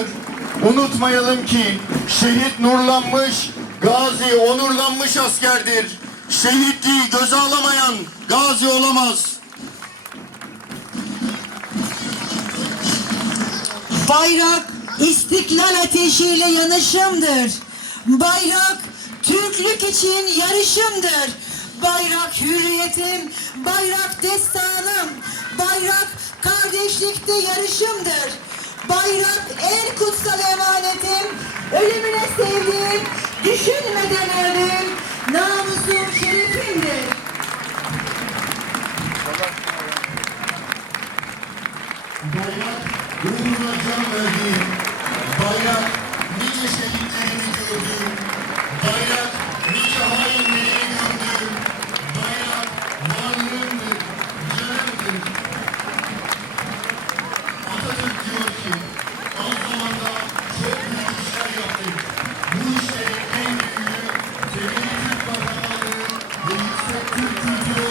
vardır. Unutmayalım ki şehit nurlanmış, gazi onurlanmış askerdir. Şehitliği göze alamayan gazi olamaz. Bayrak istiklal ateşiyle yanışımdır. Bayrak Türklük için yarışımdır. Bayrak hürriyetim, bayrak destanım, bayrak kardeşlikte yarışımdır. Bayrak en kutsal emanetim, ölümüne sevdiğim, düşünmeden öldüğüm, namusum şerefimdir. Bayrak uğruna can verdiğim, işlerin en